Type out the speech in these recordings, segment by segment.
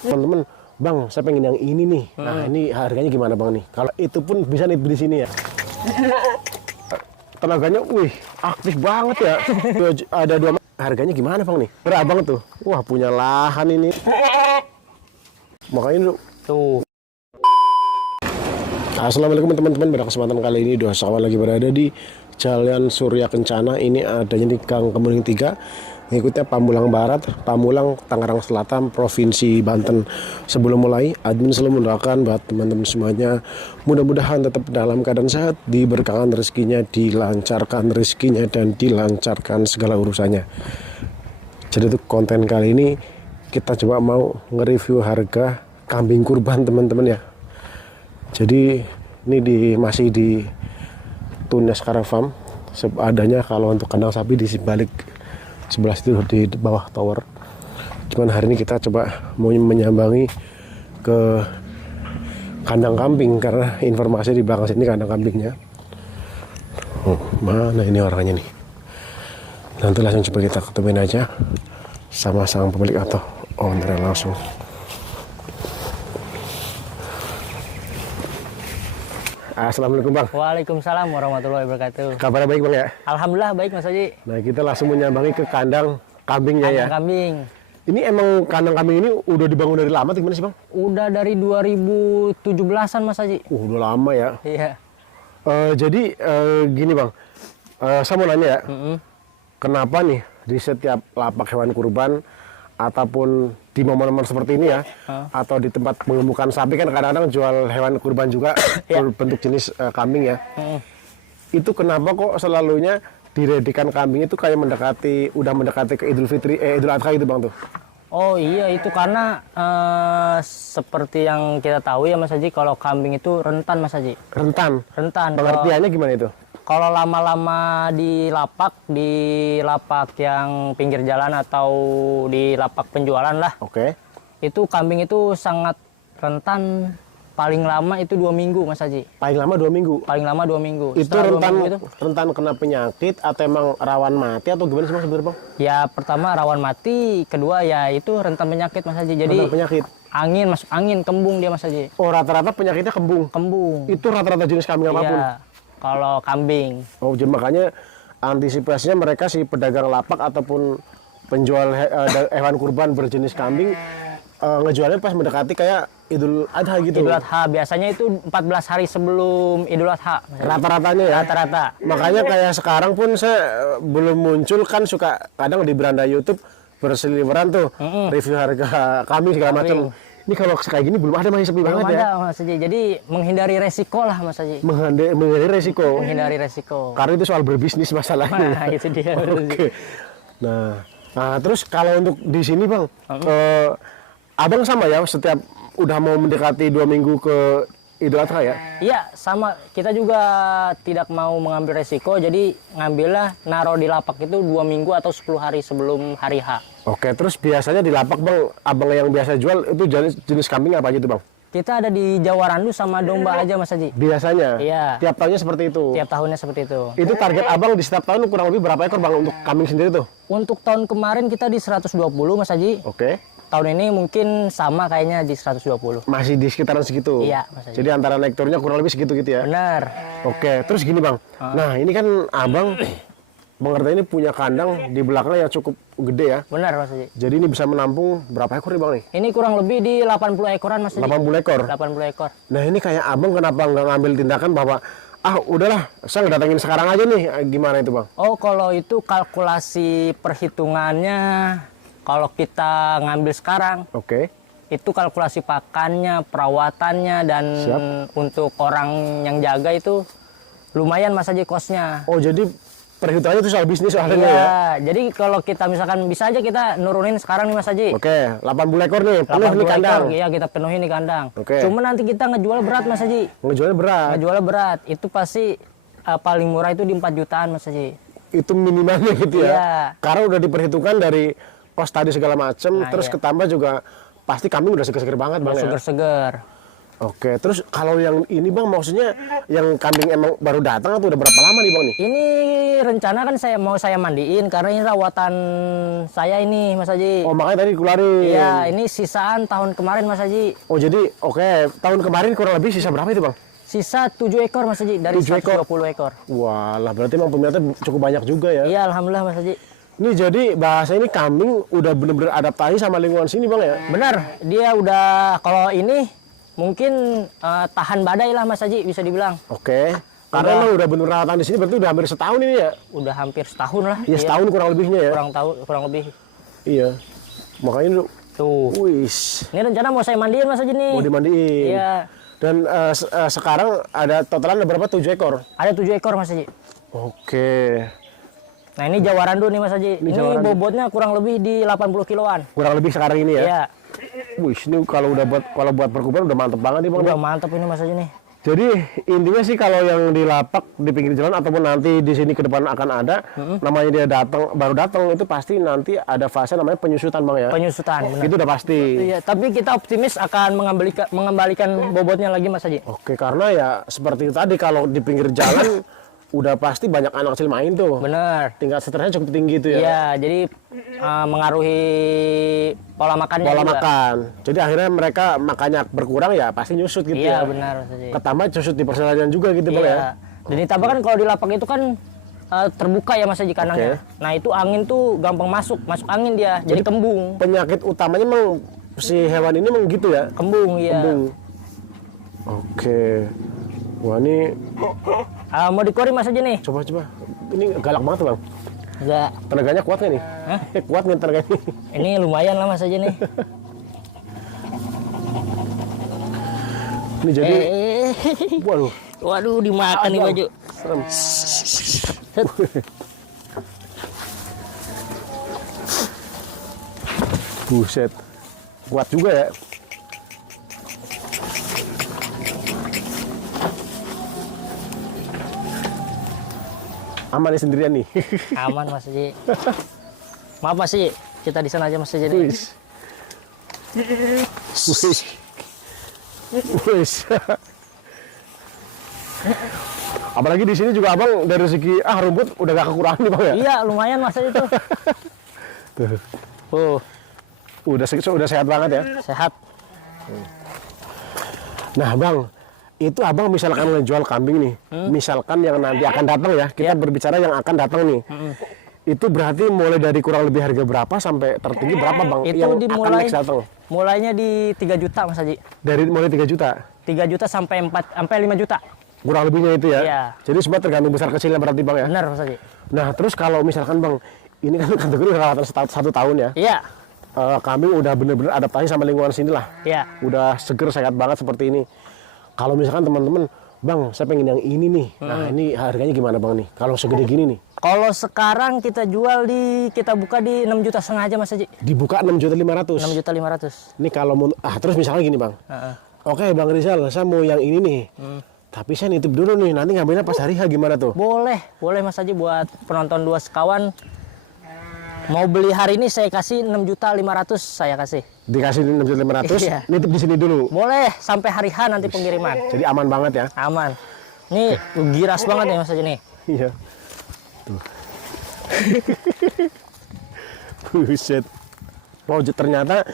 Teman-teman, Bang, saya pengen yang ini nih. Nah, ini harganya gimana Bang nih? Kalau itu pun bisa nih di sini ya. Tenaganya, wih, aktif banget ya. Ada 2. Harganya gimana Bang nih? Abang tuh, wah punya lahan ini. Makanya tuh. Assalamualaikum teman-teman, pada kesempatan kali ini Doa Sawah lagi berada di Jalan Surya Kencana. Ini adanya di Gang Kemuning 3, ngikutnya Pamulang Barat, Pamulang, Tangerang Selatan, Provinsi Banten. Sebelum mulai, admin selalu mendoakan buat teman-teman semuanya mudah-mudahan tetap dalam keadaan sehat, diberkahan rezekinya, dilancarkan rezekinya, dan dilancarkan segala urusannya. Jadi untuk konten kali ini kita coba mau nge-review harga kambing kurban teman-teman ya. Jadi ini masih di Tunas Karang Farm. Adanya kalau untuk kandang sapi di balik sebelah situ di bawah tower. Cuman hari ini kita coba mau menyambangi ke kandang kambing karena informasi di belakang sini kandang kambingnya. Mana ini orangnya nih? Nanti langsung coba kita ketemuin aja sama sang pemilik atau owner langsung. Assalamualaikum Bang. Waalaikumsalam warahmatullahi wabarakatuh. Kabar baik Bang ya? Alhamdulillah baik Mas Haji. Nah kita langsung menyambangi ke kandang kambingnya ya. Kambing. Ini emang kandang kambing ini udah dibangun dari lama atau gimana sih Bang? Udah dari 2017-an Mas Haji. Udah lama ya. Iya. Jadi gini Bang, saya mau nanya ya. Kenapa nih di setiap lapak hewan kurban ataupun di momen-momen seperti ini ya, atau di tempat pengemukan sapi kan kadang-kadang jual hewan kurban juga berbentuk jenis kambing ya. Itu kenapa kok selalunya diredikan kambing itu kayak udah mendekati ke Idul Fitri, Idul Adha itu Bang tuh? Oh iya, itu karena seperti yang kita tahu ya Mas Haji, kalau kambing itu rentan Mas Haji. Rentan? Rentan. Pengertiannya gimana itu? Kalau lama-lama di lapak yang pinggir jalan atau di lapak penjualan lah. Oke. Itu kambing itu sangat rentan, paling lama itu 2 minggu Mas Haji. Paling lama 2 minggu? Paling lama 2 minggu. Itu rentan kena penyakit atau emang rawan mati atau gimana sih Mas sebenarnya Bang? Ya pertama rawan mati, kedua ya itu rentan penyakit Mas Haji. Jadi rentan penyakit? Angin, masuk angin, kembung dia Mas Haji. Oh rata-rata penyakitnya kembung? Kembung. Itu rata-rata jenis kambing apapun? Iya. Kalau kambing. Oh, jadi makanya antisipasinya mereka si pedagang lapak ataupun penjual hewan kurban berjenis kambing ngejualnya pas mendekati kayak Idul Adha gitu. Idul Adha biasanya itu 14 hari sebelum Idul Adha. Rata-ratanya ya. Rata-rata. Makanya kayak sekarang pun saya belum muncul kan suka kadang di beranda YouTube berseliweran tuh review harga kambing segala macam. Ini kalau kayak gini belum ada, masih sepi banget ya. Belum ada Mas Haji. Jadi menghindari resiko lah Mas Haji. Menghindari resiko. Menghindari resiko. Karena itu soal berbisnis masalahnya. Nah, itu dia. Oke. Nah, terus kalau untuk di sini Bang, Abang sama ya setiap udah mau mendekati 2 minggu ke Idul Adha ya? Iya, sama. Kita juga tidak mau mengambil resiko, jadi ngambillah naruh di lapak itu 2 minggu atau 10 hari sebelum hari H. Oke, terus biasanya di lapak Bang, Abang yang biasa jual itu jenis kambing apa aja tuh Bang? Kita ada di Jawa Randu sama domba aja Mas Haji. Biasanya? Iya. Tiap tahunnya seperti itu? Tiap tahunnya seperti itu. Itu target Abang di setiap tahun kurang lebih berapa ekor Bang untuk kambing sendiri tuh? Untuk tahun kemarin kita di 120 Mas Haji. Oke. Tahun ini mungkin sama kayaknya di 120. Masih di sekitaran segitu? Iya Mas Haji. Jadi antara naik turunnya kurang lebih segitu gitu ya? Benar. Oke, terus gini Bang. Nah ini kan Abang pengertian ini punya kandang di belakangnya yang cukup gede ya? Benar Mas Haji. Jadi ini bisa menampung berapa ekor nih Bang nih? Ini kurang lebih di 80 ekoran Mas Haji. 80 ekor? 80 ekor. Nah ini kayak Abang kenapa nggak ngambil tindakan bahwa udahlah saya ngedatengin sekarang aja nih, gimana itu Bang? Oh kalau itu kalkulasi perhitungannya kalau kita ngambil sekarang. Oke. Itu kalkulasi pakannya, perawatannya, dan untuk orang yang jaga itu lumayan Mas Haji kosnya. Oh jadi perhitungannya itu soal bisnis soalnya ya? Iya, jadi kalau kita misalkan bisa aja kita nurunin sekarang nih Mas Haji. Oke, 80 ekor nih, penuh nih kandang. Iya, kita penuhin nih kandang. Oke. Cuma nanti kita ngejual berat Mas Haji. Ngejualnya berat? Ngejualnya berat, itu pasti paling murah itu di 4 jutaan Mas Haji. Itu minimalnya gitu ya? Iya. Karena udah diperhitungkan dari kos tadi segala macam, terus ketambah juga pasti kambing udah seger-seger banget Bang ya? Seger-seger. Oke, terus kalau yang ini Bang, maksudnya yang kambing emang baru datang atau udah berapa lama nih Bang nih? Ini rencana kan saya mandiin karena ini rawatan saya ini Mas Haji. Oh, makanya tadi keluarin. Iya, ini sisaan tahun kemarin Mas Haji. Oh, jadi oke, tahun kemarin kurang lebih sisa berapa itu Bang? Sisa 7 ekor Mas Haji dari 7 ekor? 120 ekor. Walah, berarti emang peminatnya cukup banyak juga ya. Iya, alhamdulillah Mas Haji. Ini jadi bahasa ini kambing udah bener-bener adaptasi sama lingkungan sini Bang ya? Benar, dia udah kalau ini mungkin tahan badai lah Mas Haji bisa dibilang. Oke. Karena emang udah bener rawatan di sini berarti udah hampir setahun ini ya? Udah hampir setahun lah. Ya setahun kurang lebihnya ya? Kurang lebih. Iya. Makanya Tuh. wis. Ini rencana mau saya mandiin Mas Haji nih. Mau dimandiin. Iya. Dan sekarang ada totalan ada berapa? 7 ekor? Ada 7 ekor Mas Haji. Oke. Nah ini jawaran dulu nih Mas Haji. Ini jawaran. bobotnya kurang lebih di 80 kiloan. Kurang lebih sekarang ini ya? Iya. Wih, ini kalau buat perkuburan udah mantep banget nih Bang. Udah mantap ini Mas Haji nih. Jadi intinya sih kalau yang di lapak di pinggir jalan ataupun nanti di sini ke depan akan ada, namanya dia baru datang itu pasti nanti ada fase namanya penyusutan Bang ya? Penyusutan benar. Itu udah pasti. Iya, tapi kita optimis akan mengembalikan bobotnya lagi Mas Haji. Oke, karena ya seperti itu tadi kalau di pinggir jalan udah pasti banyak anak kecil main tuh. Bener. Tingkat stresnya cukup tinggi tuh ya. Iya, jadi mengaruhi pola makannya Pola juga. makan. Jadi akhirnya mereka makannya berkurang ya pasti nyusut gitu Iya, ya. benar Mas Haji. Ketambah nyusut di persalinan juga gitu Bang ya. Iya. Dan ditambah kan kalau di lapak itu kan terbuka ya Mas Haji kandangnya. Nah, itu angin tuh gampang masuk angin dia, jadi kembung. Penyakit utamanya emang si hewan ini emang gitu ya. Kembung ya. Kembung. Oke. Wah ini Mau dikori Mas Haji nih? coba. Ini galak banget tuh Bang. Enggak. Tenaganya kuat nggak nih? Hah? Kuat nggak tenaganya? Ini lumayan lah Mas Haji nih. Ini jadi, waduh. Waduh, dimakan nih baju. Serem. Buset. Kuat juga ya. Aman nih sendirian nih. Aman Mas Haji. Maaf Mas Haji, kita di sana aja Mas Haji. nih. Wis. Wis. Wis. Apalagi di sini juga Abang dari segi rumput udah gak kekurangan nih Bang ya. Iya, lumayan Mas Haji tuh. Tuh. Udah sehat banget ya. Sehat. Nah Bang, itu Abang misalkan ngejual kambing nih, misalkan yang nanti akan datang ya, kita berbicara yang akan datang nih. Itu berarti mulai dari kurang lebih harga berapa sampai tertinggi berapa Bang Itu yang akan dimulai next datang? mulainya di 3 juta Mas Haji. Dari mulai 3 juta? 3 juta sampai 5 juta. Kurang lebihnya itu ya? Iya. Jadi semua tergantung besar kecilnya berarti Bang ya? Benar Mas Haji. Nah terus kalau misalkan Bang, ini kan kategori rawatan 1 tahun ya? Iya. Kambing udah bener-bener adaptasi sama lingkungan sini lah. Iya. Udah seger, sehat banget seperti ini. Kalau misalkan teman-teman, Bang, saya pengen yang ini nih. Nah, ini harganya gimana Bang nih? Kalau segede gini nih. Kalau sekarang kita jual kita buka di 6 juta setengah aja Mas Haji. Dibuka 6.500.000. 6 juta 500. Ini kalau mau terus misalnya gini, Bang. Oke, Bang Rizal, saya mau yang ini nih. Tapi saya nitip dulu nih, nanti ngambilnya pas hari H gimana tuh? Boleh Mas Haji buat penonton 2 sekawan. Mau beli hari ini saya kasih 6.500.000 saya kasih. Dikasih 6.500.000, Iya. nitip di sini dulu. Boleh sampai hari H nanti pengiriman. Jadi aman banget ya. Aman. Ini giras banget nih Mas Haji nih. Iya. Tuh. Buset. Wow, ternyata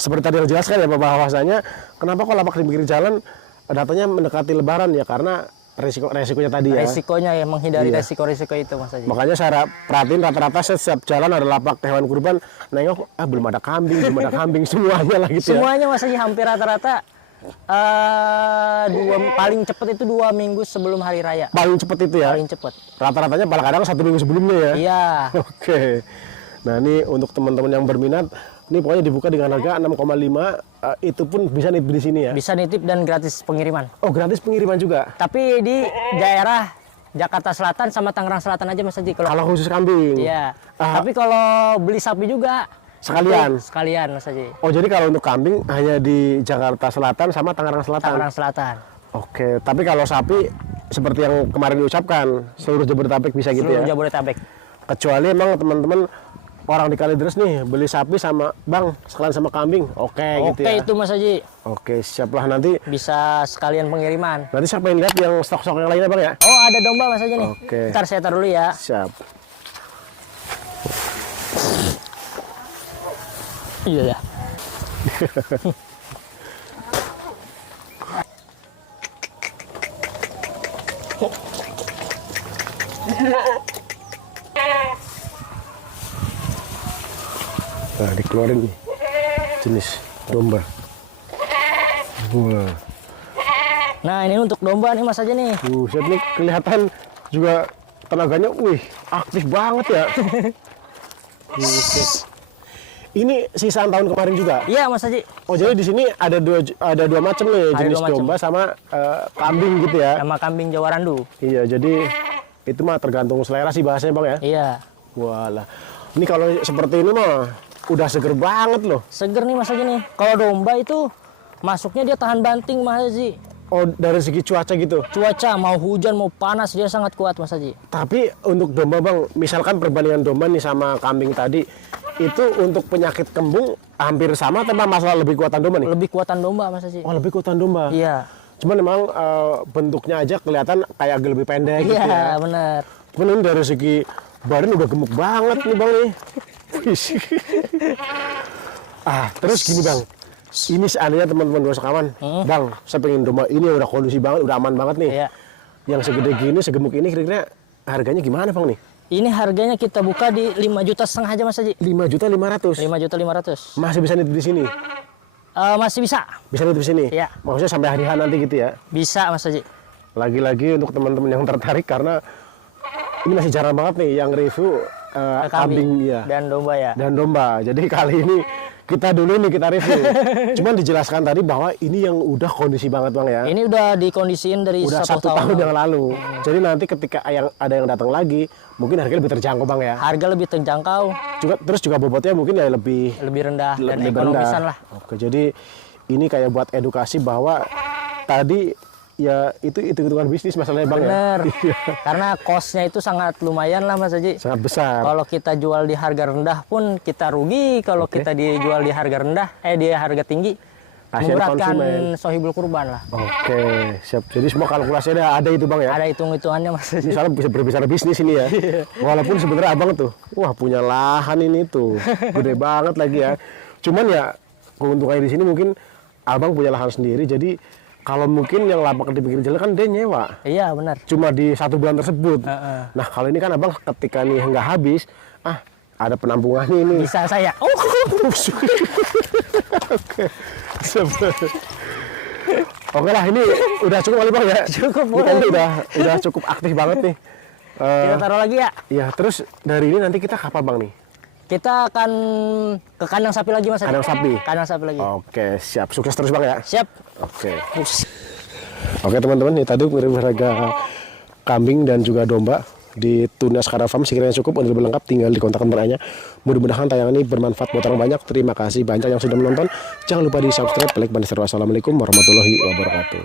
seperti tadi yang jelaskan ya bahwasanya kenapa kok lapak di pinggir jalan datanya mendekati lebaran ya karena resikonya tadi ya. Resikonya ya menghindari Iya. resiko-resiko itu Mas Haji. Makanya saya perhatiin rata-rata setiap jalan ada lapak hewan kurban, nengok belum ada kambing semuanya lah gitu ya. Semuanya Mas Haji hampir rata-rata paling cepet itu 2 minggu sebelum hari raya. Paling cepet itu ya. Paling cepet. Rata-ratanya paling kadang 1 minggu sebelumnya ya. Iya. Oke. Nah, ini untuk teman-teman yang berminat, ini pokoknya dibuka dengan harga 6,5, itu pun bisa nitip di sini ya. Bisa nitip dan gratis pengiriman. Oh, gratis pengiriman juga. Tapi di daerah Jakarta Selatan sama Tangerang Selatan aja Mas Haji Kalau khusus kambing. Iya. Tapi kalau beli sapi juga Sekalian? Sekalian Mas Haji. Oh, jadi kalau untuk kambing hanya di Jakarta Selatan sama Tangerang Selatan. Tangerang Selatan. Oke, tapi kalau sapi seperti yang kemarin diucapkan, seluruh Jabodetabek bisa gitu Seluruh ya. Jabodetabek. Kecuali emang teman-teman orang di Kalideres nih beli sapi sama Bang sekalian sama kambing. Oke gitu Oke ya. itu Mas Haji. Oke, siap lah nanti. Bisa sekalian pengiriman. Nanti saya pengen lihat yang stok-stok yang lainnya Bang ya. Oh ada domba Mas Haji nih. Oke. Ntar saya taruh dulu ya. Siap. Iya ya. Nah, dikeluarin nih jenis domba. Wah. Nah ini untuk domba nih Mas Haji nih. Buset nih kelihatan juga tenaganya, wih, aktif banget ya. Buset. Ini sisaan tahun kemarin juga. Iya Mas Haji. Oh jadi di sini ada dua macam nih Ada jenis dua macam. domba sama kambing gitu ya. Sama kambing Jawa Randu. Iya jadi itu mah tergantung selera sih bahasanya Bang ya. Iya. Walah. Ini kalau seperti ini mah udah seger banget loh. Seger nih Mas Haji nih. Kalau domba itu masuknya dia tahan banting Mas Haji. Oh dari segi cuaca gitu. Cuaca mau hujan mau panas dia sangat kuat Mas Haji. Tapi untuk domba Bang, misalkan perbandingan domba nih sama kambing tadi, itu untuk penyakit kembung hampir sama, tapi masalah lebih kuatan domba nih? Lebih kuatan domba Mas Haji. Oh lebih kuatan domba? Iya. Cuman memang bentuknya aja kelihatan kayak agak lebih pendek gitu ya. Iya benar. Cuman ini dari segi badan udah gemuk banget nih Bang nih. Terus gini Bang, ini seandainya teman-teman dua sekawan, Bang, saya pengen domba ini udah kondisi banget, udah aman banget nih. Iya. Yang segede gini, segemuk ini kira-kira harganya gimana Bang nih? Ini harganya kita buka di 5,5 juta aja Mas Haji. 5.500.000. 5.500.000. Masih bisa nitip di sini? Masih bisa. Bisa nitip di sini? Iya. Maksudnya sampai hari H nanti gitu ya? Bisa Mas Haji. Lagi-lagi untuk teman-teman yang tertarik karena ini masih jarang banget nih yang review kambing ya. Dan domba ya. Dan domba. Jadi kali ini kita dulu nih kita review. Cuman dijelaskan tadi bahwa ini yang udah kondisi banget Bang ya. Ini udah dikondisiin dari Udah 1 tahun yang lalu. Jadi nanti ketika ada yang datang lagi, mungkin harganya lebih terjangkau Bang ya. Harga lebih terjangkau, Terus juga bobotnya mungkin ya lebih rendah dan lebih ekonomisan rendah. lah. Oke, jadi ini kayak buat edukasi bahwa tadi ya itu hitungan bisnis masalahnya Bang Bener. ya. Karena cost-nya itu sangat lumayan lah Mas Haji. Sangat besar. Kalau kita jual di harga rendah pun kita rugi. Kalau kita dijual di harga rendah, di harga tinggi, Kasihan memberatkan konsumen. sohibul kurban lah. Oke, siap. Jadi semua kalkulasinya ada itu Bang ya. Ada hitung-hitungannya Mas Haji. Misalnya bisa berbicara bisnis ini ya. Walaupun sebenarnya Abang tuh, wah punya lahan ini tuh, gede banget lagi ya. Cuman ya keuntungannya di sini mungkin Abang punya lahan sendiri, jadi kalau mungkin yang lapak di pinggir jalan kan dia nyewa. Iya benar. Cuma di 1 bulan tersebut. Nah kalau ini kan Abang ketika nih nggak habis, ada penampungannya ini. Bisa saya. Oh. Oke. Oke lah ini udah cukup kali Bang ya. Cukup, Ini boleh. kan udah cukup aktif banget nih. Kita taruh lagi ya. Ya terus dari ini nanti kita kapan Bang nih? Kita akan ke kandang sapi lagi Mas Haji. Kandang sapi? Kandang sapi lagi. Oke siap, sukses terus Bang ya. Siap. Oke. Oke teman-teman, ini tadi ngirim harga kambing dan juga domba di Tunas Kara Farm. Sekiranya cukup untuk lebih lengkap tinggal di kontak nomornya. Mudah-mudahan tayangan ini bermanfaat buat orang banyak. Terima kasih banyak yang sudah menonton. Jangan lupa di subscribe, like, dan share. Wassalamualaikum warahmatullahi wabarakatuh.